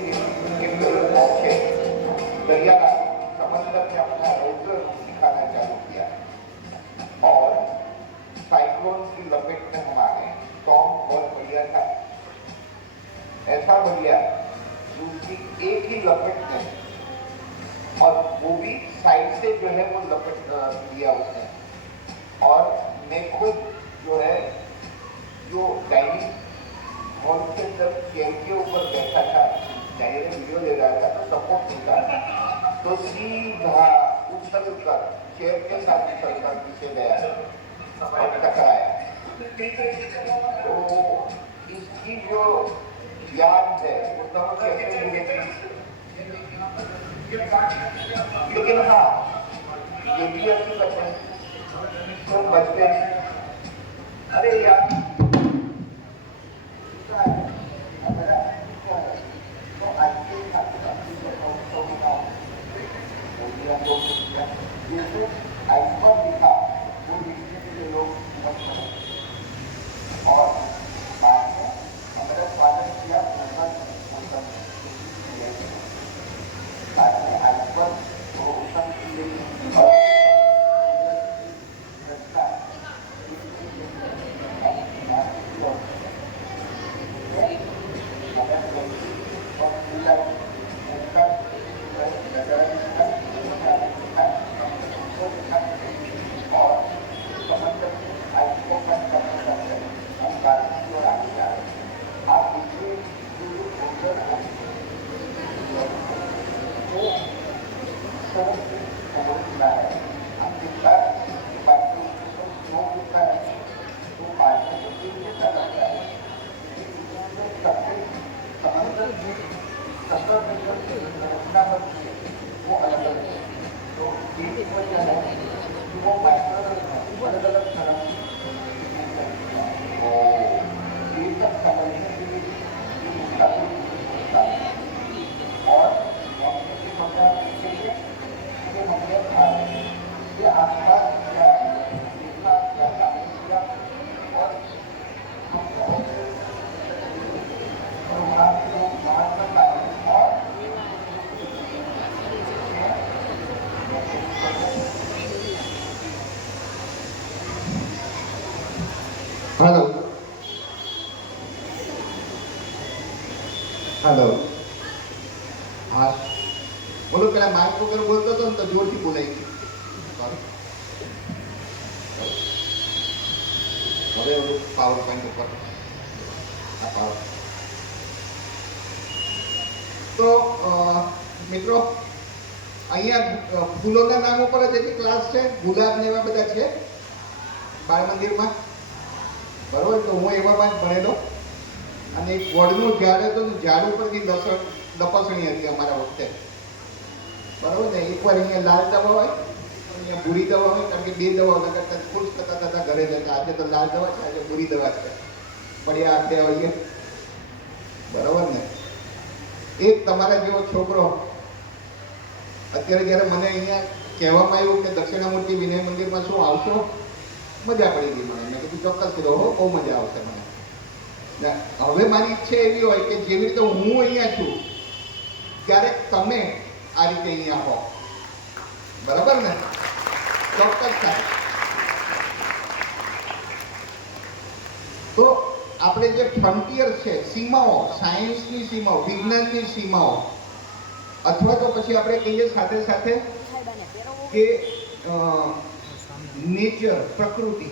के लोग पहुंचे दरिया समंदर में अपना रौद्र रूप दिखाना चालू किया और साइक्लोन की लपेट में हम आ गए। टॉम बहुत बढ़िया था, ऐसा बढ़िया उसकी एक ही लपेट में, और वो भी साइड से जो है वो लपेट लिया उसने। और मैं खुद जो है जो डाइनिंग हॉल के अंदर चेयर के ऊपर बैठा था, डायरी वीडियो ले रहा था तो सपोर्ट मिलता, तो सीधा उछल कर चेयर के साथ उछल कर पीछे गया और टकराया। तो इसकी जो याद है वो तब कैसे हुई थी, लेकिन हाँ ये भी अच्छी लगता है तो बचते अरे यार तो आज के जैसे आइसबर्ग दिखा वो दिखने के लिए लोग मत करो और बाद में हमारा स्वागत किया आइसबर्ग वो उत्तम हेलो हेलो हाँ बोलो પેલા માઇક વગર બોલતો હતો ને તો જોરથી બોલાઈ ગયું હવે ઓલું પાવર પોઈન્ટ ઉપર આ પાવર તો મિત્રો અહીંયા ફૂલોના નામ ઉપર જ એક ક્લાસ છે, ગુલાબ ને એવા બધા છે બાળ મંદિરમાં, બરોબર? તો હું એવામાં જ ભણેલો અને એક વડનું ઝાડ હતું, ઝાડ ઉપરથી લપસણી હતી અમારા વખતે, બરોબર ને? એકવાર અહીંયા લાલ દવા હોય, અહીંયા બુરી દવા હોય, કારણ કે બે દવા કરતા ખુશ થતા ઘરે જતા. આજે તો લાલ દવા છે, આજે બુરી દવા છે, પડ્યા હાથે હોઈએ, બરોબર ને? એક તમારા જેવો છોકરો અત્યારે જ્યારે મને અહીંયા કહેવામાં આવ્યું કે દક્ષિણામૂર્તિ વિનય મંદિરમાં શું આવશો, મજા પડી ગઈ મને. મેં કીધું ચોક્કસ કીધો હો, બહુ મજા આવશે મને. હવે મારી ઈચ્છા એવી હોય કે જેવી રીતે હું અહીંયા છું ત્યારે તમે આ રીતે અહીંયા હો, બરાબર ને? ચોક્કસ થાય. તો આપણે જે ફ્રન્ટિયર છે, સીમાઓ, સાયન્સની સીમાઓ, વિજ્ઞાનની સીમાઓ, અથવા તો પછી આપણે કહીએ સાથે સાથે કે નેચર, પ્રકૃતિ,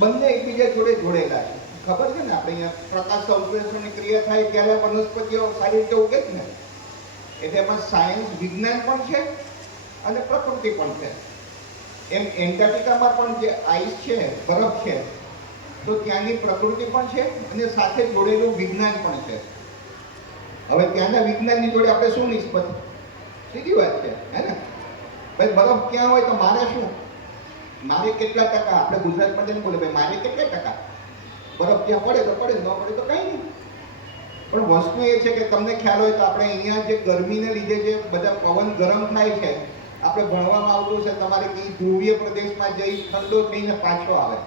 બંને એકબીજા જોડે જોડેલા છે. ખબર છે ને, આપણે અહીંયા પ્રકાશ સંશ્લેષણની ક્રિયા થાય ત્યારે વનસ્પતિઓ સારી રીતે ઉગે જ ને, એટલે એમાં સાયન્સ, વિજ્ઞાન પણ છે અને પ્રકૃતિ પણ છે. એમ એન્ટાર્કટિકામાં પણ જે આઈસ છે, બરફ છે, તો ત્યાંની પ્રકૃતિ પણ છે અને સાથે જોડેલું વિજ્ઞાન પણ છે. હવે ત્યાંના વિજ્ઞાનની જોડે આપણે શું નિસ્બત? સીધી વાત છે, હે ને ભાઈ? બરફ ક્યાં હોય તો મારે શું, મારે કેટલા ટકા? આપણે ગુજરાતમાં જઈને બોલે ભાઈ મારે કેટલા ટકા બરફ ત્યાં પડે તો પડે, ન પડે તો કંઈ નહીં. પણ વસ્તુ એ છે કે તમને ખ્યાલ હોય તો આપણે અહીંયા જે ગરમીને લીધે જે બધા પવન ગરમ થાય છે, આપણે ભણવામાં આવતું છે તમારે કે ધ્રુવીય પ્રદેશમાં જઈ ઠંડો થઈને પાછો આવે,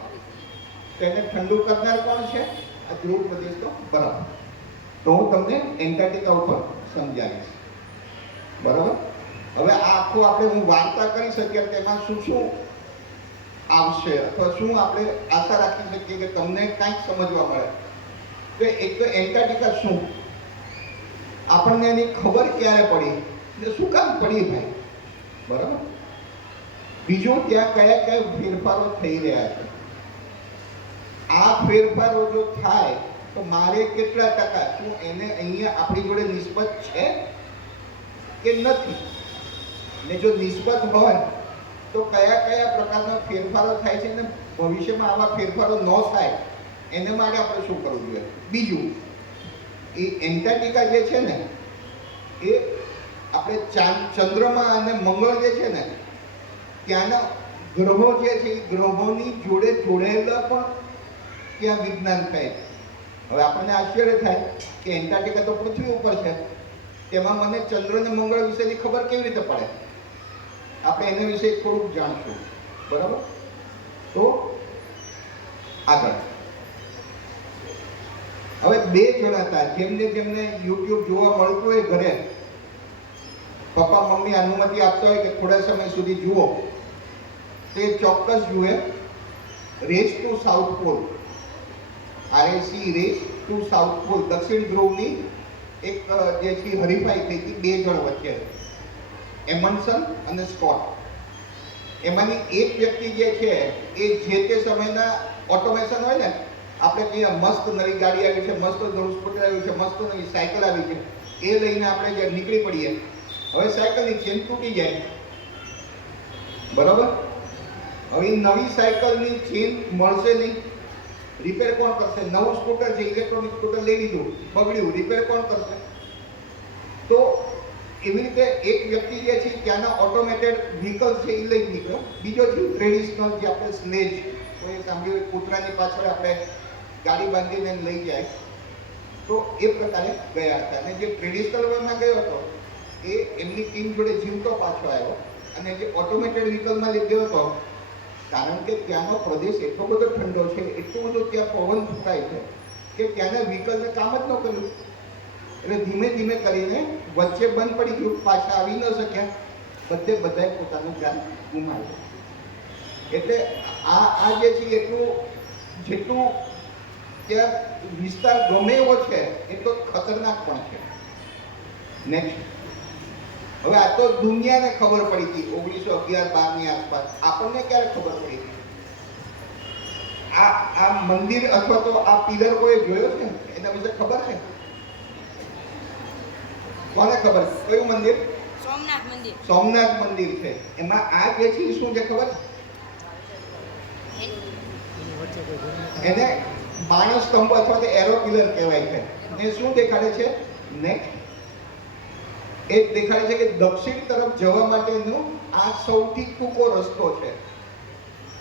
તો એને ઠંડુ કરનાર કોણ છે? આ ધ્રુવ પ્રદેશ તો બરફ. તો હું તમને એન્ટાર્કટિકા ઉપર સમજાવીશ. બરાબર? હવે આ આખું આપણે હું વાર્તા કરી શકીએ તેમાં શું શું આવશે અથવા શું આપણે આશા રાખી શકીએ કે તમને કાંઈક સમજવા મળે. તો એક તો એન્ટાર્કટિકા શું, આપણને એની ખબર ક્યારે પડી એટલે શું કામ પડી ભાઈ, બરાબર? બીજું ત્યાં કયા કયા ફેરફારો થઈ રહ્યા છે. આ ફેરફારો જો થાય તો મારે કેટલા ટકા, શું એને અહીંયા આપણી જોડે નિસ્બત છે કે નથી, ને જો નિસ્બત હોય તો કયા કયા પ્રકારના ફેરફારો થાય છે, અને ભવિષ્યમાં આવા ફેરફારો ન થાય એને માટે આપણે શું કરવું જોઈએ. બીજું, એ એન્ટાર્કટિકા જે છે ને એ આપણે ચંદ્રમા અને મંગળ જે છે ને ત્યાંના ગ્રહો જે છે એ ગ્રહોની જોડે જોડાયેલા પણ ત્યાં વિજ્ઞાન થાય. હવે આપણને આશ્ચર્ય થાય કે એન્ટાર્કટિકા તો પૃથ્વી ઉપર છે, તેમાં મને ચંદ્ર અને મંગળ વિશેની ખબર કેવી રીતે પડે. આપણે એના વિશે થોડુંક જાણશું. બરાબર? તો આગળ હવે બે જણા હતા જેમને યુટ્યુબ જોવા મળતું હોય ઘરે, પપ્પા મમ્મી અનુમતિ આપતા હોય કે થોડા સમય સુધી જુઓ, તે ચોક્કસ જુએ race to South Pole. RAC race to South Pole, દક્ષિણ ધ્રુવની એક જે છે હરીફાઈ થઈ હતી બે જણ વચ્ચે, એમન્સન અને સ્કોટ. એમાંની એક વ્યક્તિ જે છે એ જે તે સમયના ઓટોમેશન હોય ને, આપણે કહીએ મસ્ત નવી ગાડી આવી છે, મસ્ત નવું સ્કૂટર આવ્યું છે, મસ્ત નવી સાયકલ આવી છે, એ લઈને આપણે જે નીકળી પડીએ. હવે સાયકલની ચેન તૂટી જાય, બરાબર? હવે નવી સાયકલની ચેન મળશે નહીં, રિપેર કોણ કરશે? નવું સ્કૂટર છે, ઇલેક્ટ્રોનિક સ્કૂટર લઈ લીધું, બગડ્યું, રિપેર કોણ કરશે? તો એવી રીતે એક વ્યક્તિ જે છે ત્યાંના ઓટોમેટેડ વ્હીકલ છે એ લઈ નીકળ્યો. બીજો છે ટ્રેડિશનલ, જે આપણે સ્લેજ, તો એ સાંભળ્યું કૂતરાની પાછળ આપણે ગાડી બાંધીને લઈ જાય, તો એ પ્રકારે ગયા હતા. અને જે ટ્રેડિશનલ વેમાં ગયો હતો એ એમની ટીમ જોડે જીવતો પાછો આવ્યો. અને જે ઓટોમેટેડ વ્હીકલમાં લઈ ગયો હતો, કારણ કે ત્યાંનો પ્રદેશ એટલો બધો ઠંડો છે, એટલું બધું ત્યાં પવન ફૂંકાય છે કે ત્યાંના વ્હીકલને કામ જ ન કર્યું. એટલે ધીમે ધીમે કરીને વચ્ચે બંધ પડી ગયું, પાછા આવી ન શક્યા, બધાએ પોતાનું જાન ગુમાવ્યું. એટલે આ જે છે એટલું જેટલું ત્યાં વિસ્તાર ગમે એવો છે એટલો ખતરનાક પણ છે. નેક્સ્ટ, હવે આ તો દુનિયાને ખબર પડી હતી 1911-12ની આસપાસ. આપણને ક્યારે ખબર પડી હતી? આ મંદિર અથવા તો આ પિલર કોઈ જોયો છે? એના વિશે ખબર છે? કોને ખબર? કયું મંદિર? સોમનાથ મંદિર. સોમનાથ મંદિર છે. એમાં આ જે છે શું છે ખબર? એને બાણસ સ્તંભ અથવા તો એરો પિલર કહેવાય છે. ને શું દેખાડે છે? નેક્સ્ટ, એ દેખાડે છે કે દક્ષિણ તરફ જવા માટેનો આ સૌથી ટૂંકો રસ્તો છે.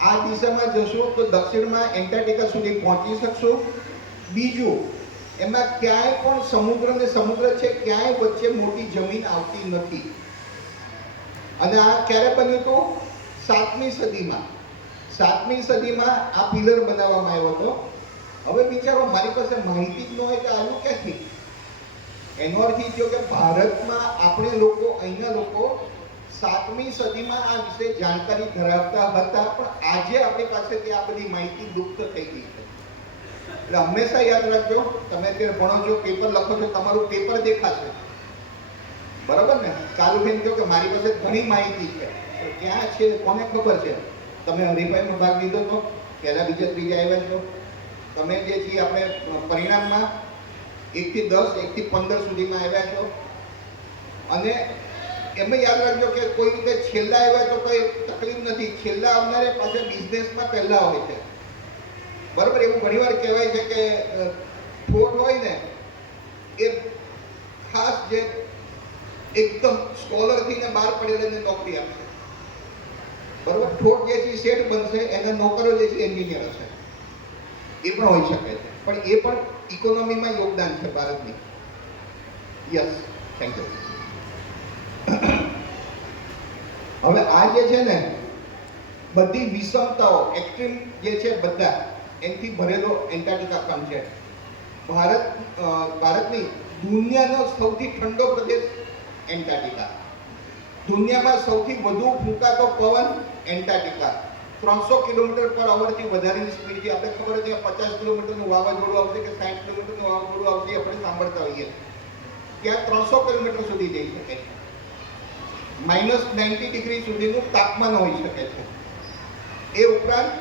આ દિશામાં જશો તો દક્ષિણમાં એન્ટાર્કટિકા સુધી પહોંચી શકશો. બીજું, એમાં ક્યાંય પણ સમુદ્ર ને સમુદ્ર છે, ક્યાંય વચ્ચે મોટી જમીન આવતી નથી. અને આ ક્યારે બન્યું હતું? 7મી સદીમાં. 7મી સદીમાં આ પિલર બનાવવામાં આવ્યો હતો. હવે વિચારો, મારી પાસે માહિતી જ ન હોય તો આવ્યું ક્યાંથી? એનો અર્થ એ થયો કે ભારતમાં આપણે લોકો, અહીંના લોકો 7મી સદીમાં આ વિશે જાણકારી ધરાવતા હતા, પણ આજે આપણી પાસેથી આ બધી માહિતી લુપ્ત થઈ ગઈ છે. એટલે હંમેશા યાદ રાખજો, તમે અત્યારે ભણો છો, પેપર લખો છો, તમારું પેપર દેખાશે, બરાબર ને? કાલુબેન કહો કે મારી પાસે ઘણી માહિતી છે, તો ક્યાં છે કોને ખબર છે? તમે હરીફાઈમાં ભાગ લીધો તો, પહેલા બીજા ત્રીજા આવ્યા છો, તમે જે છે આપણે પરિણામમાં 1 થી 10, 1 થી 15 સુધીમાં આવ્યા છો. અને એમાં યાદ રાખજો કે કોઈ રીતે છેલ્લા આવ્યા તો કોઈ તકલીફ નથી, છેલ્લા આવનારે પાછા બિઝનેસમાં પહેલા હોય છે, બરાબર? એવું ઘણીવાર કહેવાય છે કે ઠોઠ હોય ને એ ખાસ જે એકદમ સ્કોલરથી ને બહાર પડેલાને નોકરી આપશે, બરાબર? ઠોઠ જે છે શેઠ બનશે, એના નોકરો જે છે એન્જિનિયર હશે. એ પણ હોઈ શકે છે, પણ એ પણ ઇકોનોમીમાં યોગદાન છે ભારતની. Yes, thank you. હવે આ જે છે ને બધી વિષમતાઓ, એક્સ્ટ્રીમ જે છે બધા, એનાથી ભરેલો એન્ટાર્કટિકા ખંડ છે. ભારતની દુનિયાનો સૌથી ઠંડો પ્રદેશ એન્ટાર્કટિકા, દુનિયામાં સૌથી વધુ ફૂંકાતો પવન એન્ટાર્કટિકા, 300 કિલોમીટર પર અવરથી વધારેની સ્પીડથી, આપણે ખબર છે 50 કિલોમીટરનું વાવાઝોડું આવશે કે 60 કિલોમીટરનું વાવાઝોડું આવશે આપણે સાંભળતા હોઈએ, ત્યાં 300 કિલોમીટર સુધી જઈ શકે છે. -90 ડિગ્રી સુધીનું તાપમાન હોઈ શકે છે. એ ઉપરાંત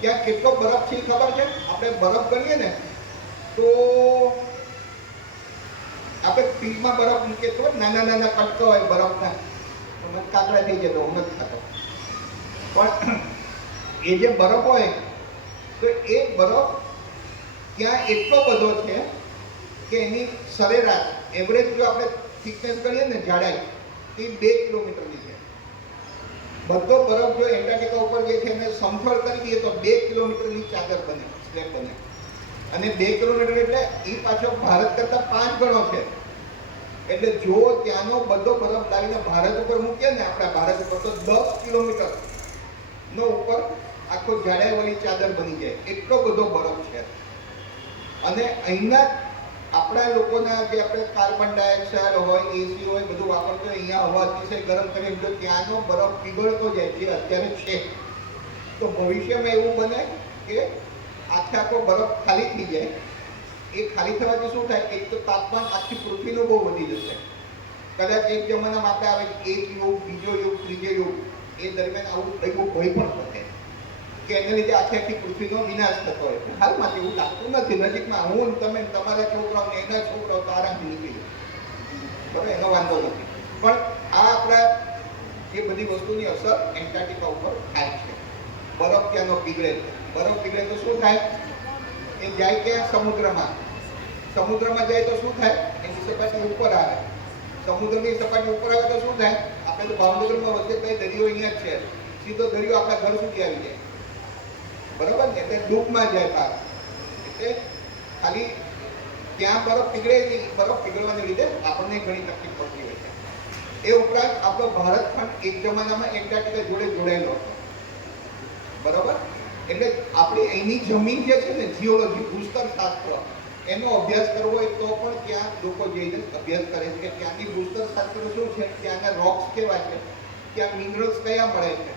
ત્યાં કેટલો બરફ છે ખબર છે? આપણે બરફ ગણીએ ને તો આપણે ફ્રીજમાં બરફ મૂકીએ તો નાના નાના કટકા હોય બરફના, કાકડા થઈ જતો હું નથી થતો, પણ એ જે બરફ હોય તો એ બરફ ત્યાં એટલો બધો છે કે એની સરેરાશ એવરેજ જો આપણે થિકનેસ કરીએ ને જાડાઈ એ 2 કિલોમીટરની છે. બધો બરફ જો એન્ટાર્કટિકા ઉપર જે છે એને સમથળ કરી દઈએ તો 2 કિલોમીટરની ચાદર બને, સ્લેબ બને. અને 2 કિલોમીટર એટલે એ પાછો ભારત કરતા 5 ગણો છે. એટલે જો ત્યાંનો બધો બરફ લાવીને ભારત ઉપર મૂકીએ ને, આપણા ભારત ઉપર, તો 10 કિલોમીટર નો ઉપર આખો જાડાઈવાળી ચાદર બની જાય, એટલો બધો બરફ છે. અને અહીંના આપણા લોકોના જે આપણે કાર્બન ડાયોક્સાઇડ હોય, એસી હોય, બધું વાપરતો હોય, અહીંયા હવા અતિશય ગરમ કરીને જો ત્યાંનો બરફ પીગળતો જાય જે અત્યારે છે, તો ભવિષ્યમાં એવું બને કે આખે આખો બરફ ખાલી થઈ જાય. એ ખાલી થવાથી શું થાય? એક તો તાપમાન આખી પૃથ્વીનું બહુ વધી જશે. કદાચ એક જમાનામાં આપણે આવે એક યુગ, બીજો યુગ, ત્રીજો યુગ, એ દરમિયાન આવું થયું ભય પણ થશે કે એના લીધે આખી આખી પૃથ્વીનો વિનાશ થતો હોય. હાલમાં એવું લાગતું નથી. નજીકમાં હું, તમે, તમારા છોકરાઓ ને એના છોકરાઓ તો આરામથી નીકળી જાય, બરાબર, એનો વાંધો નથી. પણ આ આપણા એ બધી વસ્તુની અસર એન્ટાર્કટિકા ઉપર થાય છે. બરફ ત્યાંનો પીગળે. બરફ પીગળે તો શું થાય? એ જાય ક્યાં? સમુદ્રમાં. સમુદ્રમાં જાય તો શું થાય? એની સપાટી ઉપર આવે. સમુદ્રની સપાટી ઉપર આવે તો શું થાય? આપણે તો ભાવનગરમાં વચ્ચે કઈ દરિયો અહીંયા જ છે, સીધો દરિયો આપણા ઘર સુધી આવી જાય, બરાબર ને? એટલે ડૂબમાં જાય બહાર. એટલે ખાલી ત્યાં બરફ પીગળે નહીં, બરફ પીગળવાને લીધે આપણને ઘણી તકલીફ પડતી હોય છે. એ ઉપરાંત આપણો ભારત ખંડ એક જમાનામાં એન્ટાર્કટિકા જોડે જોડાયેલો હતો, બરાબર? એટલે આપણી અહીંની જમીન જે છે ને, જીઓલોજી, ભૂસ્તર શાસ્ત્ર, એનો અભ્યાસ કરવો હોય તો પણ ત્યાં લોકો જઈને અભ્યાસ કરે છે કે ત્યાંની ભૂસ્તર શાસ્ત્ર શું છે, ત્યાંના રોક્સ કેવા છે, ત્યાં મિનરલ્સ કયા મળે છે,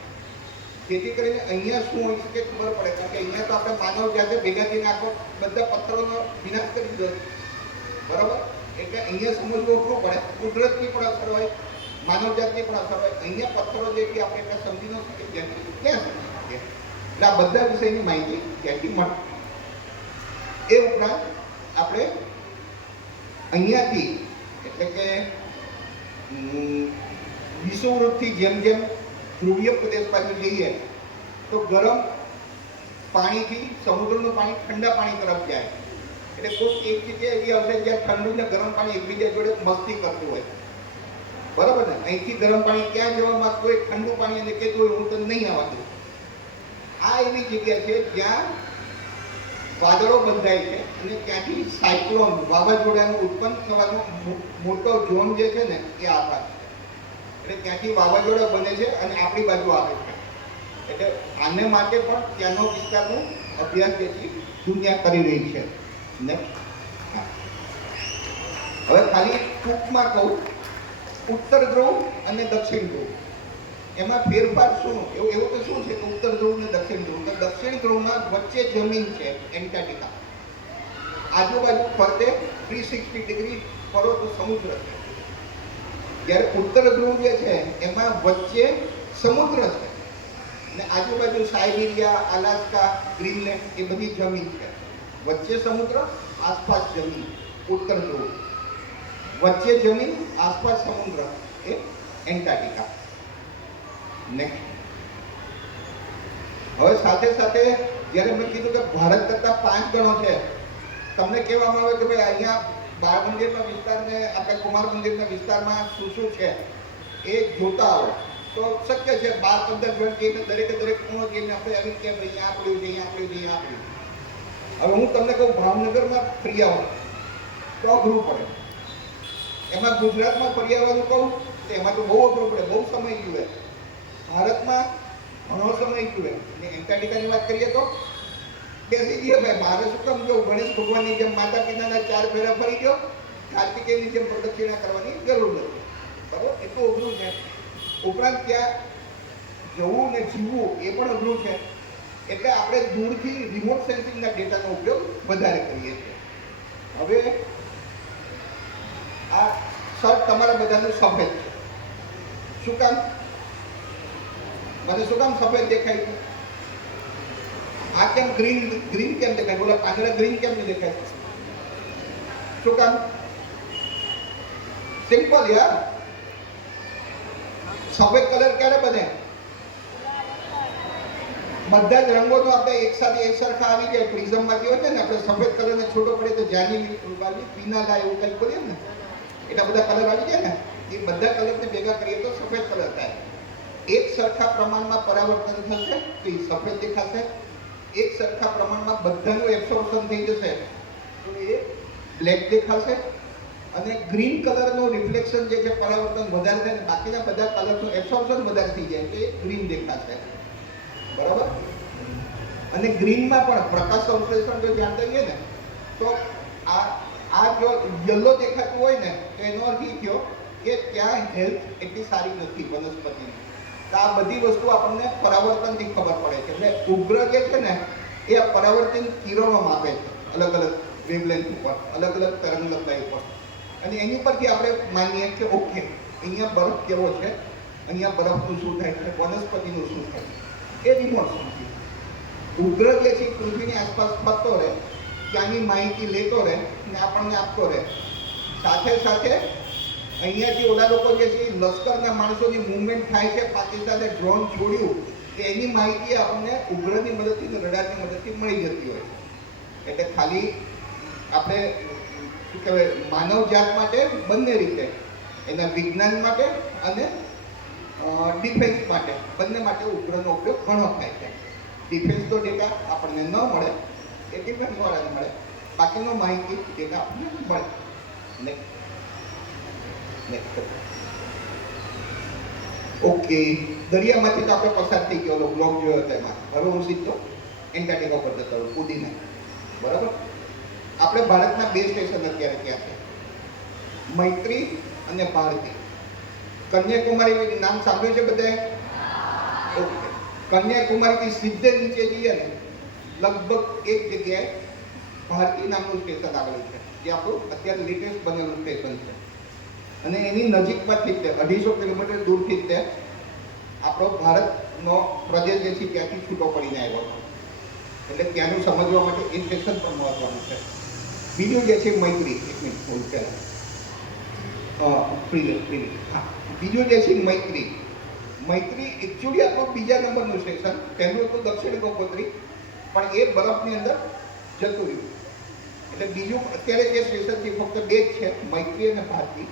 જેથી કરીને અહીંયા શું હોય છે કે ખબર પડે. કારણ કે અહીંયા તો આપણે માનવ જાતે ભેગા થઈને આખો બધા પથ્થરોનો વિનાશ કરી દીધો, બરાબર? એટલે અહીંયા સમજવું અઘરું પડે. કુદરતની પણ અસર હોય, માનવ જાતની પણ અસર હોય. અહીંયા પથ્થરો જે કે આપણે એટલા સમજી ન શકીએ, ત્યાંથી ક્યાં સમજી શકીએ? એટલે આ બધા વિષયની માહિતી ત્યાંથી મળે. એ ઉપરાંત આપણે અહીંયાથી એટલે કે વિષુવવૃત્તથી જેમ જેમ ધ્રુવીય પ્રદેશ બાજુ જઈએ તો ગરમ પાણીથી સમુદ્રનું પાણી ઠંડા પાણી તરફ જાય. એટલે કોઈ એક જગ્યાએ એવી આવશે જ્યાં ઠંડુ ને ગરમ પાણી એકબીજા જોડે મસ્તી કરતું હોય, બરાબર ને? અહીંથી ગરમ પાણી ક્યાં જવા માંગતું હોય, ઠંડુ પાણી એને કહેતું હોય હું તને નહીં આવવા દઉં. આ એવી જગ્યા છે જ્યાં વાદળો બંધાય છે અને ત્યાંથી સાયક્લોન, વાવાઝોડાનું ઉત્પન્ન થવાનો મોટો ઝોન જે છે ને એ આ ભાગ છે. એટલે ત્યાંથી વાવાઝોડા બને છે અને આપણી બાજુ આવે છે. એટલે આને માટે પણ ત્યાંનો વિસ્તારનો અભ્યાસ જે છે દુનિયા કરી રહી છે ને. હવે ખાલી ટૂંકમાં કહું, ઉત્તર ધ્રુવ અને દક્ષિણ ધ્રુવ એમાં ફેરફાર શું? એવું તો શું છે કે ઉત્તર ધ્રુવ અને દક્ષિણ ધ્રુવ, તો દક્ષિણ ધ્રુવના વચ્ચે જમીન છે એન્ટાર્કટિકા, આજુબાજુ ફરતે 360 ડિગ્રી ફરો તો સમુદ્ર છે. જ્યારે ઉત્તર ધ્રુવ જે છે એમાં વચ્ચે સમુદ્ર છે અને આજુબાજુ સાઇબિરિયા, અલાસ્કા, ગ્રીનલેન્ડ એ બધી જમીન છે. વચ્ચે સમુદ્ર, આસપાસ જમીન. ઉત્તર ધ્રુવ વચ્ચે જમીન, આસપાસ સમુદ્ર એ એન્ટાર્કટિકા. હવે સાથે સાથે જ્યારે મેં કીધું કે ભારત કરતા 5 ગણો છે, તમને કહેવામાં આવે કે ભાઈ અહીંયા બાળ મંદિરના વિસ્તારને આપણે કુમાર મંદિરના વિસ્તારમાં શું શું છે એ જોતા આવો તો શક્ય છે 12-15 જણ જઈને દરેકે દરેક ખૂણો જઈને આપણે એમ કે ભાઈ અહીંયા પડ્યું છે, અહીંયા પડ્યું છે, અહીંયા પડ્યું. હવે હું તમને કહું ભાવનગરમાં ફરી આવો તો અઘરું પડે. એમાં ગુજરાતમાં ફરી આવવાનું કહું તો એમાં તો બહુ અઘરું પડે, બહુ સમય જુએ. ભારતમાં ઘણો સમય જુએ. અને એન્ટાર્કટિકાની વાત કરીએ તો બેસી ગયો ભાઈ, મારે શું કામ જો ગણેશ ભગવાનની જેમ માતા પિતાના 4 ફેરા ફરી ગયો, કાર્તિકેયની જેમ પ્રદક્ષિણા કરવાની જરૂર નથી. બરાબર, એટલું અઘરું છે. ઉપરાંત ત્યાં જવું ને જીવવું એ પણ અઘરું છે. એટલે આપણે દૂરથી રિમોટ સેન્સિંગના ડેટાનો ઉપયોગ વધારે કરીએ છીએ. હવે આ શર્ટ તમારા બધાનું સફેદ છે. શું કામ? મને શું કામ સફેદ દેખાય છે? આ કેમ ગ્રીન ગ્રીન કેમ દેખાય? બોલો, પાંદડા ગ્રીન કેમ નહીં દેખાય? શું કામ? સિમ્પલ યાર. સફેદ કલર ક્યારે બને? બધા જ રંગોનો આપણે એકસાથે એક સરખા આવી જાય. પ્રિઝમમાંથી હોય છે ને, આપણે સફેદ કલરને છોટો પડે તો જાની પીનાલા એવું કંઈક બોલીએ ને, એટલા બધા કલર આવી જાય ને, એ બધા કલરને ભેગા કરીએ તો સફેદ કલર થાય. એક સરખા પ્રમાણમાં પરાવર્તન થશે તો એ સફેદ દેખાશે. એક સરખા પ્રમાણમાં બધાનું એબ્સોર્પ્શન થઈ જશે તો એ બ્લેક દેખાશે. અને ગ્રીન કલરનું રિફ્લેક્શન જે છે, પરાવર્તન વધારે થાય ને બાકીના બધા કલરનું એબ્સોર્પ્શન વધારે થઈ જાય તો એ ગ્રીન દેખાશે. બરાબર. અને ગ્રીનમાં પણ પ્રકાશ સંશ્લેષણ જો ધ્યાન દઈએ ને તો આ જો યલો દેખાતું હોય ને તો એનો અર્થ એ થયો કે ત્યાં હેલ્થ એટલી સારી નથી વનસ્પતિની. તો આ બધી વસ્તુ આપણને પરાવર્તનથી ખબર પડે છે. એટલે ઉગ્ર જે છે ને એ પરાવર્તન કિરણો માપે છે અલગ અલગ વેવલેન્થ ઉપર, અલગ અલગ તરંગ લંબાઈ ઉપર. અને એની પરથી આપણે માનીએ કે ઓકે, અહીંયા બરફ કેવો છે, અહીંયા બરફનું શું થાય છે, વનસ્પતિનું શું થાય છે, એ રિમોટ સેન્સિંગ. ઉગ્ર જે છે પૃથ્વીની આસપાસ ફરતો રહે, ત્યાંની માહિતી લેતો રહે અને આપણને આપતો રહે. સાથે સાથે અહીંયાથી ઓલા લોકો જે છે લશ્કરના માણસોની મૂવમેન્ટ થાય છે, પાકિસ્તાને ડ્રોન છોડ્યું કે એની માહિતી આપણને ઉગ્રની મદદથી અને રડારની મદદથી મળી જતી હોય. એટલે ખાલી આપણે શું કહેવાય, માનવ જાત માટે બંને રીતે, એના વિજ્ઞાન માટે અને ડિફેન્સ માટે, બંને માટે ઉગ્રનો ઉપયોગ ઘણો થાય છે. ડિફેન્સનો ડેટા આપણને ન મળે, એ ડિફેન્સ વાળાને મળે, બાકીનો માહિતી ડેટા આપણને મળે. ઓકે, દરિયામાંથી તો આપણે પસાર થઈ ગયો, બ્લોગ જોયો તેમાં. હવે હું સીધો એન્ટાર્કટિકા પર જતો રહું કૂદીને. બરાબર. આપણે ભારતના 2 સ્ટેશન અત્યારે ક્યાં છે, મૈત્રી અને ભારતી. કન્યાકુમારી નામ સાંભળ્યું છે બધાએ? ઓકે. કન્યાકુમારીથી સીધે નીચે જઈએ ને લગભગ એક જગ્યાએ ભારતી નામનું સ્ટેશન આવેલું છે, જે આપણું અત્યારે લેટેસ્ટ બનેલું સ્ટેશન છે. અને એની નજીકમાંથી જ 250 કિલોમીટર દૂરથી જ તે આપણો ભારતનો પ્રદેશ જે છે ત્યાંથી છૂટો પડીને આવ્યો હતો. એટલે ત્યાંનું સમજવા માટે એ સ્ટેશન પણ મહત્વનું છે. બીજું જે છે મૈત્રી. એક મિનિટ હું બીજું જે છે મૈત્રી. મૈત્રી એકચ્યુઅલી આપણું બીજા નંબરનું સ્ટેશન. પહેલું હતું દક્ષિણ ગંગોત્રી, પણ એ બરફની અંદર જતું રહ્યું. એટલે બીજું અત્યારે જે સ્ટેશન છે ફક્ત 2 જ છે, મૈત્રી અને ભારતી.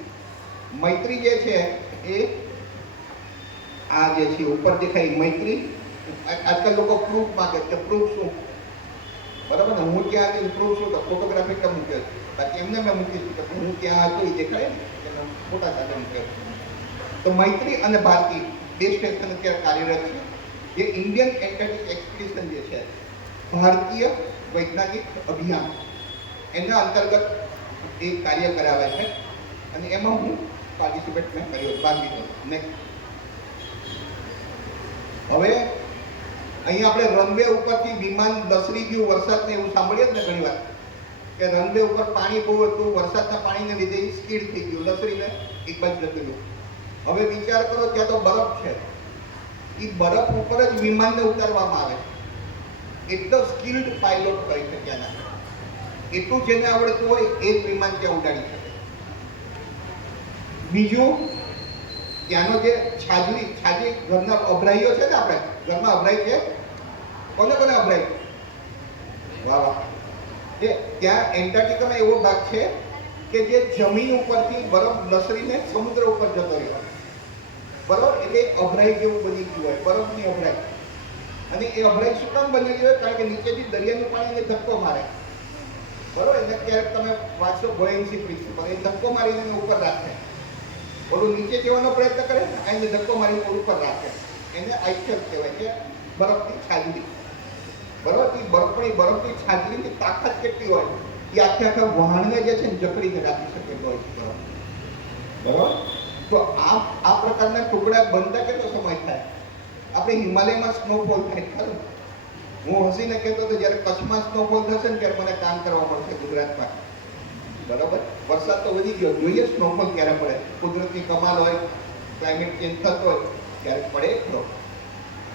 મૈત્રી જે છે એ આ જે છે ઉપર દેખાય મૈત્રી. આજકાલ લોકો પ્રૂફ માંગે છે. પ્રૂફ શું? બરાબર ને, હું ત્યાં પ્રૂફ શું? તો ફોટોગ્રાફી કેમ મૂકે છે? બાકી એમને મેં મૂકી કે હું ત્યાં હતો એ દેખાય ને, ફોટા સાથે મૂકે. તો મૈત્રી અને ભારતી 2 સ્ટેશન અત્યારે કાર્યરત છે. જે ઇન્ડિયન એન્ટાર્કટિક એક્સપિડિશન જે છે, ભારતીય વૈજ્ઞાનિક અભિયાન, એના અંતર્ગત એ કાર્ય કરાવે છે. અને એમાં હું પાર્ટિસિપેટ મેં કર્યો, ભાગ લીધો. નેક્સ્ટ. હવે અહીંયા આપણે રનવે ઉપરથી વિમાન લસરી ગયું, વરસાદને એવું સાંભળીએ જ ને ઘણી વાર કે રનવે ઉપર પાણી બહુ હતું, વરસાદના પાણીને લીધે સ્કીડ થઈ ગયું, લસરીને એક બાજુ જતું રહ્યું. હવે વિચાર કરો, ત્યાં તો બરફ છે, એ બરફ ઉપર જ વિમાનને ઉતારવામાં આવે. એટલો સ્કિલ્ડ પાયલોટ કરી છે ત્યાંના. એટલું જેને આવડતું હોય એ જ વિમાન ત્યાં ઉડાડી શકે. બીજું, ત્યાંનો જે છાજી ઘરના અભરાઈઓ છે ને, આપણે ઘરમાં અભરાઈ છે, કોને કોને અભરાઈ? વાહ વાહ. ત્યાં એન્ટાર્કટિકામાં એવો ભાગ છે કે જે જમીન ઉપરથી બરફ લસરીને સમુદ્ર ઉપર જતો રહ્યો. બરોબર. એટલે અભરાઈ જેવું બની ગયું હોય, બરફની અભરાઈ. અને એ અભરાઈ શું કામ બનેલી હોય? કારણ કે નીચેથી દરિયાનું પાણી એને ધક્કો મારે. બરોબર. એટલે ક્યારેક તમે વાંચો બોયન્સી પ્રિન્સિપલ, એ ધક્કો મારીને એને ઉપર રાખે. ઓલું નીચે જવાનો પ્રયત્ન કરે, એને ધક્કો મારીને ઉપર રાખે. એને આઈસર કહેવાય છે, બરફની છાજલી. બરોબર. એ બરફની છાજલીની તાકાત કેટલી હોય, એ આખા વહાણને જે છે ને જકડીને રાખી શકે હોય છે. બરોબર. તો આ પ્રકારના ટુકડા બનતા કેટલો સમય થાય? આપણે હિમાલયમાં સ્નોફોલ થાય ખરું. હું હસીને કહેતો હતો જ્યારે કચ્છમાં સ્નોફોલ થશે ને ત્યારે મને કામ કરવા મળશે ગુજરાતમાં. બરાબર. વરસાદ તો વધી ગયો, જોઈએ સ્નોફોલ ક્યારે પડે. કુદરતની કમાલ હોય, ક્લાઇમેટ ચેન્જ થતો હોય ત્યારે પડે ખરો.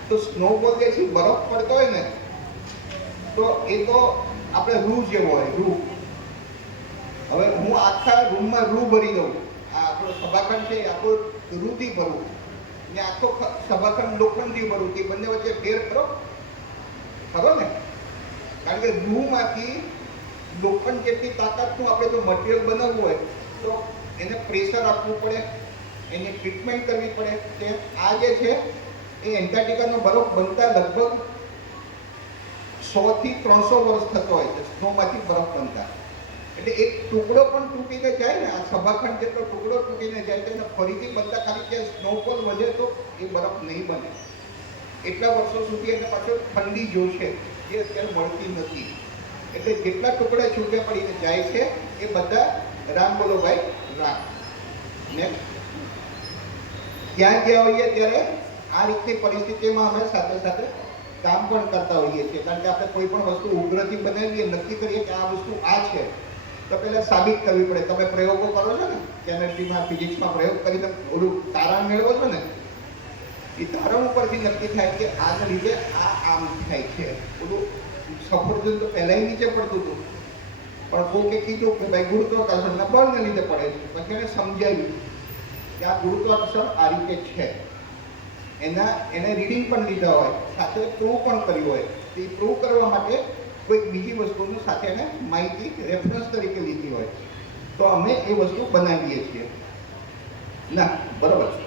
તો સ્નોફોલ જે છે બરફ પડતો હોય ને, તો એ તો આપણે રૂ જેવો હોય, રૂ. હવે હું આખા રૂમમાં રૂ ભરી દઉં, આ આપણો સભાખંડ છે આખો રૂથી ભરું ને આખો સભાખંડ લોખંડથી ભરું, એ બંને વચ્ચે ફેર ખરો ને? કારણ કે રૂમાંથી લોખંડ જેટલી તાકાતનું આપણે જો મટીરિયલ બનાવવું હોય તો એને પ્રેશર આપવું પડે, એની ટ્રીટમેન્ટ કરવી પડે. તે આ જે છે એ એન્ટાર્કટિકાનો બરફ બનતા લગભગ 100 થી 300 વર્ષ થતો હોય છે સ્નોમાંથી બરફ બનતા. એટલે એક ટુકડો પણ તૂટીને જાય ને, આ સભાખંડ જેટલો ટુકડો તૂટીને જાય તો એને ફરીથી બનતા ખાલી ત્યાં સ્નોફોલ વધે તો એ બરફ નહીં બને. એટલા વર્ષો સુધી એને પાછળ ઠંડી જોશે, જે અત્યારે મળતી નથી. એટલે જેટલા ટુકડા છૂટે પડીને જાય છે એ બધા રામ બોલો ભાઈ રામ. ને ત્યાં ગયા હોઈએ ત્યારે આ રીતની પરિસ્થિતિમાં અમે સાથે સાથે કામ પણ કરતા હોઈએ છીએ. કારણ કે આપણે કોઈ પણ વસ્તુ ઉગ્રથી બનાવીએ, નક્કી કરીએ કે આ વસ્તુ આ છે, તો પહેલા સાબિત કરવી પડે. તમે પ્રયોગો કરો છો ને, કેમેસ્ટ્રીમાં, ફિઝિક્સમાં પ્રયોગ કરીને ઓલું તારણ મેળવો છો ને, એ તારણ ઉપરથી નક્કી થાય કે આના લીધે આ આમ થાય છે. ઓલું સફરજન તો પહેલાંય નીચે પડતું હતું, પણ કોકે કીધું કે ભાઈ ગુરુત્વાકર્ષણના બળને લીધે પડે છે. પછી એને સમજાવ્યું કે આ ગુરુત્વાકર્ષણ આ રીતે છે. એને રીડિંગ પણ લીધા હોય, સાથે પ્રૂવ પણ કર્યું હોય. એ પ્રૂવ કરવા માટે કોઈક બીજી વસ્તુની સાથે એને માહિતી રેફરન્સ તરીકે લીધી હોય, તો અમે એ વસ્તુ બનાવીએ છીએ ના. બરોબર છે.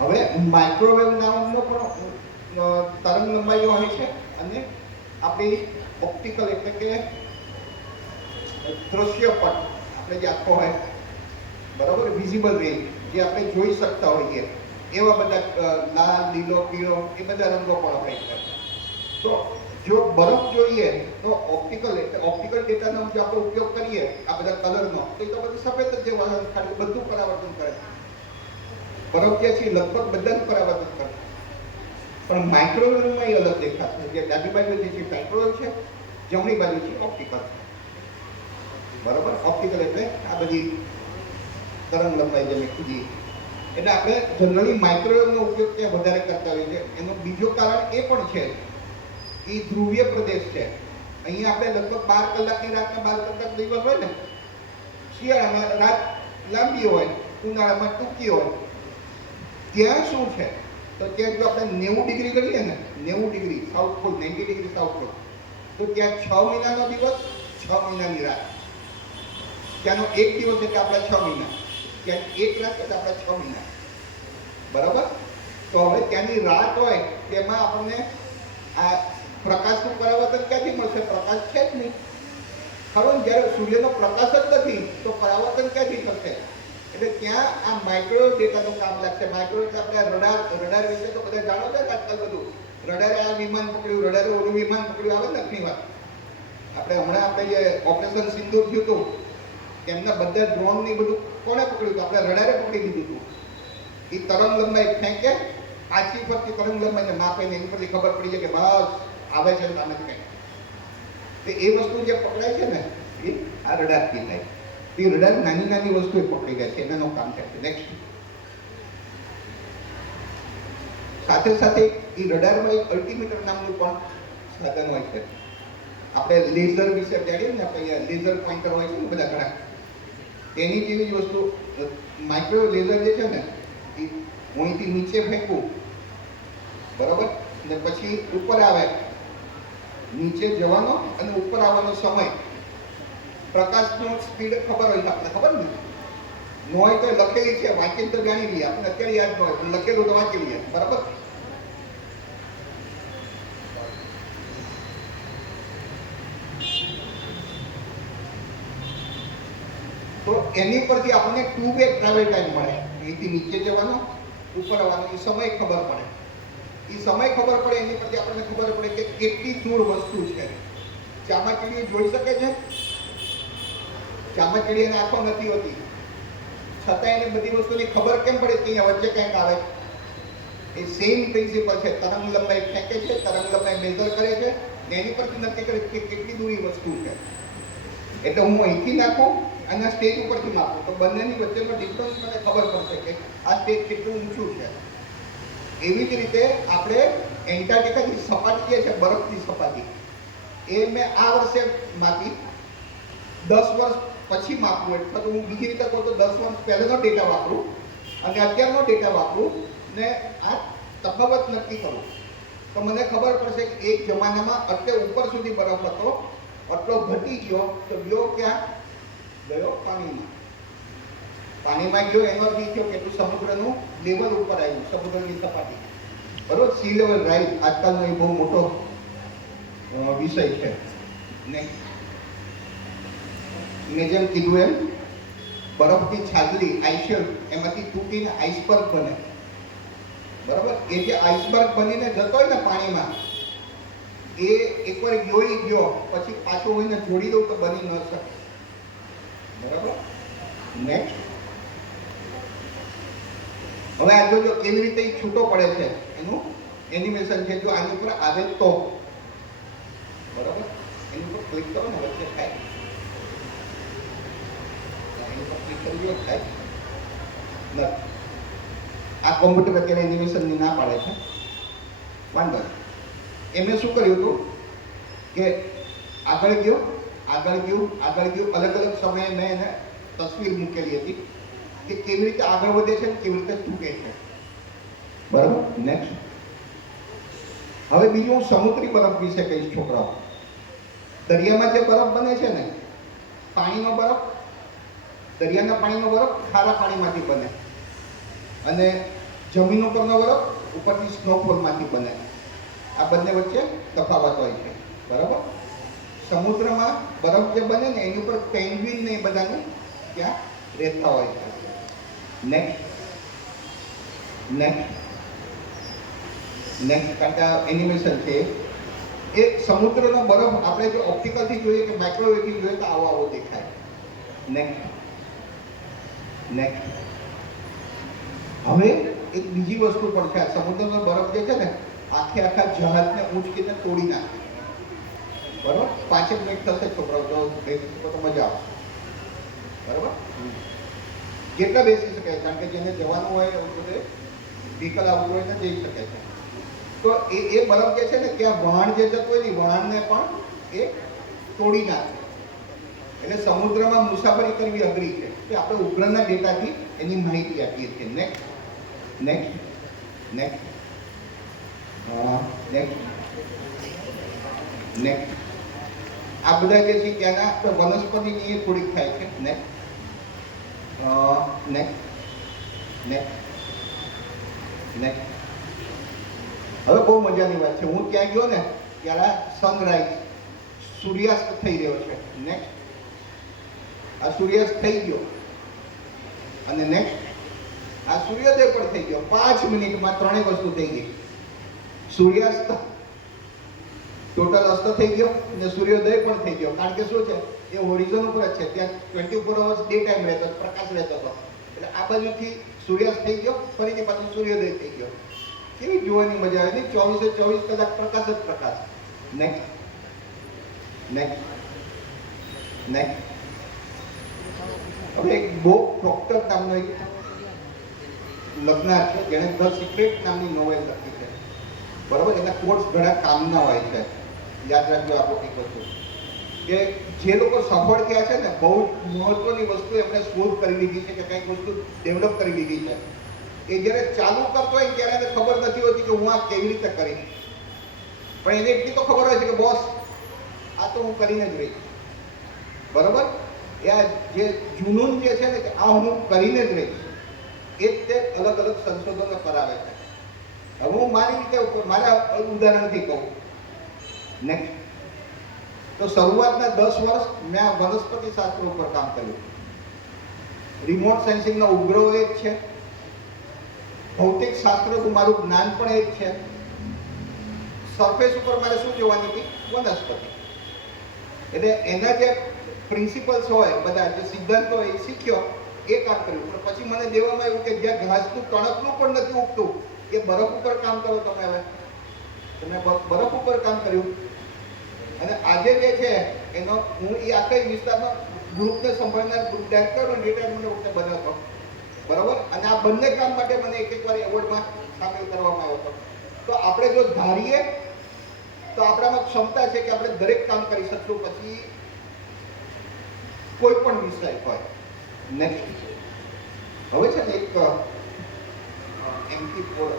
હવે માઇક્રોવેવ નામનો પણ તરંગ લંબાઈ હોય છે, અને આપણી ઓપ્ટિકલ એટલે કે દ્રશ્યપટ આપણે જે આખો હોય, બરાબર, વિઝિબલ રેન્જ જે આપણે જોઈ શકતા હોઈએ એવા બધા લાલ, લીલો, પીળો એ બધા રંગો પણ આપણે. તો જો બરફ જોઈએ તો ઓપ્ટિકલ ડેટાનો જો આપણે ઉપયોગ કરીએ આ બધા કલરનો, તો એ તો બધું સફેદ જ જેવા, ખાલી બધું પરાવર્તન કરે. બરફ જે છે લગભગ બધા જ પરાવર્તન કરે. પણ માઇક્રોવેવમાં એ અલગ દેખાશે. જે ડાબી બાજુ જે છે માઇક્રોવેવ છે, જમણી બાજુ છે ઓપ્ટિકલ. બરાબર. ઓપ્ટિકલ એટલે આ બધી તરંગ લંબાઈ જે મેં કીધી. એટલે આપણે જનરલી માઇક્રોવેવનો ઉપયોગ ત્યાં વધારે કરતા હોઈએ છીએ. એનું બીજું કારણ એ પણ છે, એ ધ્રુવીય પ્રદેશ છે. અહીંયા આપણે લગભગ 12 કલાકની રાતના 12 કલાક દિવસ હોય ને, શિયાળામાં રાત લાંબી હોય, ઉનાળામાં ટૂંકી હોય. ત્યાં શું છે તો ત્યાં જો આપણે 90 ડિગ્રી કરીએ ને, 90 degree South Pole, 90 degree South Pole, તો ત્યાં 6 મહિનાનો દિવસ, 6 મહિનાની રાત. ત્યાંનો એક દિવસ એટલે આપણા 6 મહિના, ત્યાં એક રાત એટલે આપણા 6 મહિના. બરાબર. તો હવે ત્યાંની રાત હોય તેમાં આપણને આ પ્રકાશનું પરાવર્તન ક્યાંથી મળશે? પ્રકાશ છે જ નહીં, ખરો ને? જ્યારે સૂર્યનો પ્રકાશ જ નથી તો પરાવર્તન ક્યાંથી થશે? એટલે ત્યાં આ માઇક્રોવેવ ડેટાનું કામ લાગશે. માઇક્રોવેવ એટલે આપણે રડાર વિશે તો બધા જાણો છો આજકાલ બધું. રડારે આ વિમાન પકડ્યું, રડારે ઓલું વિમાન પકડ્યું, આવે ને ઘણી વાત. આપણે જે ઓપરેશન સિંદૂર થયું હતું, એમના બધા ડ્રોન ની બધું કોણે પકડ્યું હતું? આપણે રડારે પકડી લીધું હતું. એ તરંગ લંબાઈ ફેંકે, પાછી ફરતી તરંગ લંબાઈને માપે ને એની પરથી ખબર પડી જાય કે બસ આવે છે સામે કંઈક. તો એ વસ્તુ જે પકડાય છે ને, એ આ રડારથી થાય. એ રડાર નાની નાની વસ્તુ પકડી જાય છે, એનાનું કામ થાય છે. નેક્સ્ટ, સાથે સાથે એ રડારમાં એક અલ્ટિમીટર નામનું પણ સાધન હોય છે. આપણે લેઝર વિશે જાણીએ ને, આપણે લેઝર પોઈન્ટર હોય છે ને બધા ઘણા, એની જેવી જ વસ્તુ માઇક્રોવેવ લેઝર જે છે ને, એ અહીંથી નીચે ફેંકવું, બરાબર, અને પછી ઉપર આવે, નીચે જવાનો અને ઉપર આવવાનો સમય, પ્રકાશનો સ્પીડ ખબર હોય, આપણે ખબર ને, ન હોય તો લખેલી છે, વાંચીને તો જાણી લઈએ. આપણે અત્યારે યાદ ન હોય પણ લખેલું તો વાંચી લઈએ. બરાબર. તો એની પરથી આપણને 2 વે ટ્રાવેલ ટાઈમ મળે. અહીંથી નીચે જવાનો, ઉપર આવવાનો એ સમય ખબર પડે. એ સમય ખબર પડે એની પરથી આપણને ખબર પડે કે કેટલી દૂર વસ્તુ છે. ચામાચીડી જોઈ શકે છે? ચામાચીડીને આંખો નથી હોતી, છતાં એને બધી વસ્તુની ખબર કેમ પડે કે અહીંયા વચ્ચે કંઈક આવે? એ સેમ પ્રિન્સિપલ છે. તરંગ લંબાઈ ફેંકે છે, તરંગ લંબાઈ મેઝર કરે છે ને એની પરથી નક્કી કરે કે કેટલી દૂર વસ્તુ છે. એટલે હું અહીંથી નાખું અને સ્ટેજ ઉપરથી નાખું તો બંનેની વચ્ચેનો ડિફરન્સ મને ખબર પડશે કે આ સ્ટેજ કેટલું ઊંચું છે. એવી જ રીતે આપણે એન્ટાર્કટિકાની સપાટી જે છે, બરફની સપાટી, એ મેં આ વર્ષે માપી, 10 વર્ષ પછી માપવું એટલે તો હું બીજી રીતે કહું તો 10 વર્ષ પહેલાનો ડેટા વાપરું અને અત્યારનો ડેટા વાપરું ને આ તફાવત નક્કી કરું તો મને ખબર પડશે કે એક જમાનામાં એટલે ઉપર સુધી બરફ હતો, આટલો ઘટી ગયો તો ગયો ક્યાં? ગયો પાણીમાં. પાણીમાં ગયો એનો અર્થ એ થયો કે સમુદ્રનું લેવલ ઉપર આવ્યું, સમુદ્રની સપાટી, બરોબર. સી લેવલ રાઈઝ આજકાલનો એ બહુ મોટો વિષય છે. ને મેં જેમ કીધું એમ બરફની છાજલી આઈશેલ એમાંથી તૂટીને આઈસબર્ગ બને, બરાબર. એ જે આઈસબર્ગ બનીને જતો હોય ને પાણીમાં, એ એકવાર ગયો પછી પાછો હોઈને જોડી દઉં તો બની ન શકે, બરાબર. નેક્સ્ટ. હવે આ જોજો કેવી રીતે છૂટો પડે છે, એનું એનિમેશન છે. જો આની ઉપર આવે તો, બરાબર, એની ઉપર ક્લિક કરો ને વચ્ચે થાય, એની ઉપર ક્લિક કરજો થાય નથી. આ કોમ્પ્યુટર અત્યારે એનિમેશનની ના પાડે છે, વાંધો નહીં. એમણે શું કર્યું હતું કે આગળ ગયું, અલગ અલગ સમયે મેં એને તસવીર મૂકેલી હતી કે કેવી રીતે આગળ વધે છે ને કેવી રીતે તૂટે છે, બરાબર. નેક્સ્ટ. હવે બીજું હું સમુદ્રી બરફ વિશે કહીશ છોકરાઓ. દરિયામાં જે બરફ બને છે ને, પાણીનો બરફ, દરિયાના પાણીનો બરફ ખારા પાણીમાંથી બને અને જમીન ઉપરનો બરફ ઉપરથી સ્નોફોલમાંથી બને. આ બંને વચ્ચે તફાવત હોય છે, બરાબર. સમુદ્રમાં બરફ જે બને ને એની ઉપર પેન્ગ્વિન ને એ બધાને ત્યાં રહેતા હોય છે. નેક્સ્ટ. કારણ કે એનિમેશન છે એ સમુદ્રનો બરફ આપણે જો ઓપ્ટિકલથી જોઈએ કે માઇક્રોવેવથી જોઈએ તો આવો દેખાય. નેક્સ્ટ. હવે એક બીજી વસ્તુ પણ છે. સમુદ્રનો બરફ જે છે ને આખા જહાજને ઊંચકીને તોડી નાખે, બરોબર. 5 મિનિટ થશે છોકરાઓ, જો બેસી શકો તો મજા આવશે, બરોબર. જેટલા બેસી શકે, કારણ કે જેને જવાનું હોય એવું બધે વ્હીકલ આવતું હોય ને જઈ શકે છે. તો એ બરફ જે છે ને ત્યાં વહાણ જે જતું હોય ને વહાણને પણ એ તોડી નાખે. એટલે સમુદ્રમાં મુસાફરી કરવી અઘરી છે. કે આપણે ઉપગ્રહના ડેટાથી એની માહિતી આપીએ છીએ. નેક્સ્ટ. આ બધા જે છે ત્યાંના વનસ્પતિની એ થોડીક થાય છે. હવે બહુ મજાની વાત છે. હું ત્યાં ગયો ને ત્યારે સનરાઈઝ, સૂર્યાસ્ત થઈ રહ્યો છે. નેક્સ્ટ. આ સૂર્યાસ્ત થઈ ગયો અને નેક્સ્ટ આ સૂર્યોદય પણ થઈ ગયો. 5 મિનિટમાં ત્રણેય વસ્તુ થઈ ગઈ. સૂર્યાસ્ત ટોટલ અસ્ત થઈ ગયો અને સૂર્યોદય પણ થઈ ગયો. કારણ કે શું છે, એ હોરિઝોન ઉપર જ છે. ત્યાં 24 અવર્સ ડે ટાઈમ રહેતો, પ્રકાશ રહેતો હતો. એટલે આ બાજુથી સૂર્યાસ્ત થઈ ગયો, ફરીથી પાછું સૂર્યોદય થઈ ગયો. કેવી જોવાની મજા આવે ને, 24 કલાક પ્રકાશ જ પ્રકાશ. નેક્સ્ટ. હવે એક બોબ પ્રોક્ટર નામનો એક લખનાર છે જેણે ધ સિક્રેટ નામની નોવેલ લખી છે, બરાબર. એના કોર્સ ઘણા કામના હોય છે. યાદ રાખજો આ એક વસ્તુ કે જે લોકો સફળ થયા છે ને, બહુ મહત્વની વસ્તુ એમણે શોધ કરી લીધી છે કે કંઈક વસ્તુ ડેવલપ કરી લીધી છે. એ જ્યારે ચાલુ કરતો હોય ત્યારે એને ખબર નથી હોતી કે હું આ કેવી રીતે કરીશ, પણ એને એટલી તો ખબર હોય છે કે બોસ આ તો હું કરીને જ રહીશ, બરાબર. એ જે જુનૂન જે છે ને કે આ હું કરીને જ રહીશ, એ જ તે અલગ અલગ સંશોધનો કરાવે છે. હવે હું મારી રીતે મારા ઉદાહરણથી કહું. નેક્સ્ટ. તો શરૂઆતના 10 વર્ષ મેં આ વનસ્પતિ શાસ્ત્ર ઉપર કામ કર્યું. રિમોટ સેન્સિંગનો ઉપગ્રહ એક છે, ભૌતિક શાસ્ત્રનું મારું જ્ઞાન પણ એક છે, સરફેસ ઉપર મારે શું જોવાની હતી? વનસ્પતિ. એટલે એના જે પ્રિન્સિપલ્સ હોય બધા જે સિદ્ધાંતો હોય એ શીખ્યો, એ કામ કર્યું. પણ પછી મને દેવામાં આવ્યું કે જ્યાં ઘાસનું કણકનું પણ નથી ઉગતું એ બરફ ઉપર કામ કરો તમે. હવે તમે બરફ ઉપર કામ કર્યું. અને આજે જે છે એનો હું એ આખા વિસ્તારમાં ગ્રુપને સંભાળનાર ગ્રુપ ડાયરેક્ટર અને રિટાયરમેન્ટ વખતે બનાવતો, બરાબર. અને આ બંને કામ માટે મને એક વાર એવોર્ડમાં સામેલ કરવામાં આવ્યો હતો. તો આપણે જો ધારીએ તો આપણામાં ક્ષમતા છે કે આપણે દરેક કામ કરી શકશું, પછી કોઈ પણ વિષય હોય. નેક્સ્ટ હવે છે ને એક એમપી ફોર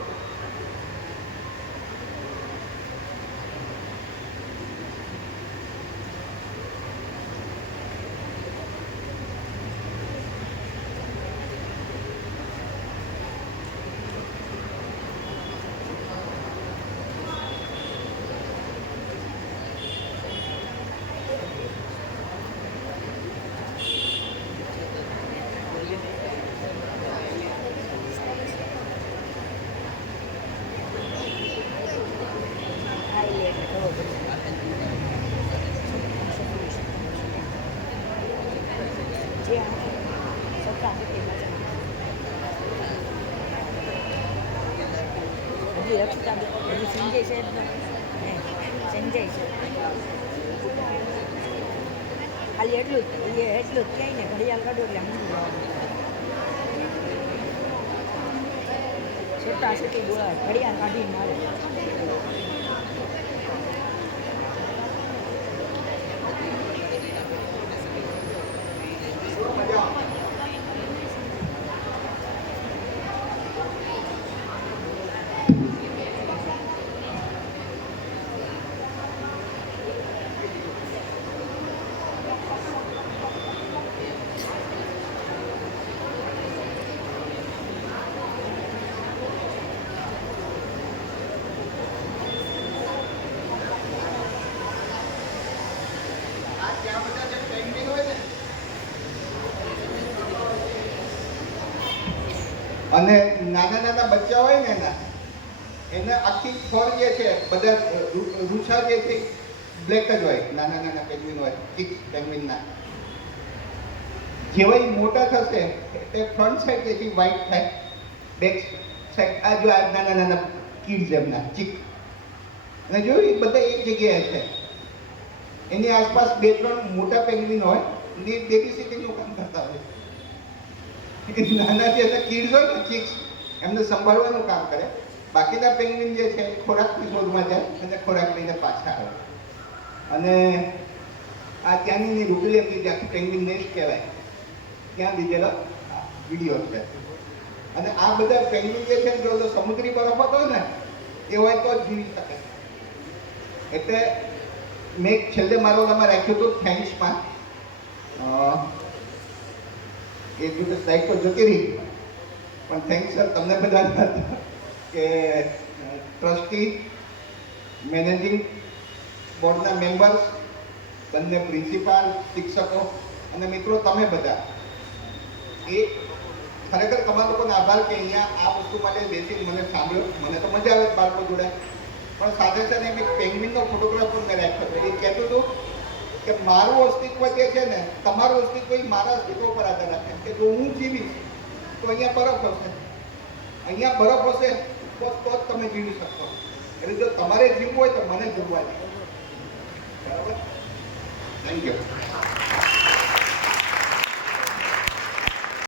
સંજય છે, ખાલી એટલું જ ક્યાંય ને ઘડિયાળ કાઢો એટલે છૂટા છૂટી બોલાવે, ઘડિયાળ કાઢીને મારે. અને નાના નાના બચ્ચા હોય ને એને આખી ફર જે છે બધા રૂછા જે છે બ્લેક જ હોય. નાના નાના પેંગ્વિન હોય, ચિક્સ પેંગ્વિનના. જેવા મોટા થશે એટલે ફ્રન્ટ સાઈડ જેથી વ્હાઈટ થાય, બેક સાઈડ આ જો આ નાના નાના કિડ્સ એમના ચીક. અને જોયું એ બધા એક જગ્યાએ છે. એની આસપાસ 2-3 મોટા પેંગ્વિન હોય, એ બેબી સિટિંગનું કામ કરતા હોય. નાના જે કિડ્સ હોય ને ચિક્સ, એમને સંભાળવાનું કામ કરે. બાકીના પેંગ્વિન જે છે ખોરાકની શોધમાં જાય અને ખોરાક લઈને પાછા આવે. અને આ ત્યાંની રૂપલી હતી જ્યાંથી પેંગ્વિન નેસ્ટ કહેવાય, ત્યાં લીધેલો વિડીયો છે. અને આ બધા પેંગ્વિન જે છે જો સમુદ્રી બરફ હતો ને એ હોય તો જ જીવી શકે. એટલે મેં છેલ્લે મારો નામાં રાખ્યું હતું થેન્ક્સમાં. એ રીતે સાઈડ પર જતી રહી, પણ થેન્ક્સ સર તમને બધા કે ટ્રસ્ટી, મેનેજિંગ બોર્ડના મેમ્બર્સ, બંને પ્રિન્સિપાલ, શિક્ષકો અને મિત્રો તમે બધા એ ખરેખર તમારા લોકોનો આભાર કે અહીંયા આ વસ્તુ માટે બેસીને મને સાંભળ્યો. મને તો મજા આવે બાળકો જોડે, પણ સાથે સાથે એક પેંગ્વિનનો ફોટોગ્રાફ પણ મેં રાખ્યો હતો. એ કહેતું હતું કે મારું અસ્તિત્વ જે છે ને, તમારું અસ્તિત્વ એ મારા અસ્તિત્વ પર આધાર રાખે કે જો હું જીવીશ તો અહીંયા બરફ હશે, અહીંયા બરફ હશે તો જ તમે જીવી શકશો. એટલે જો તમારે જીવવું હોય તો મને જીવવા દે. બરાબર? Thank you.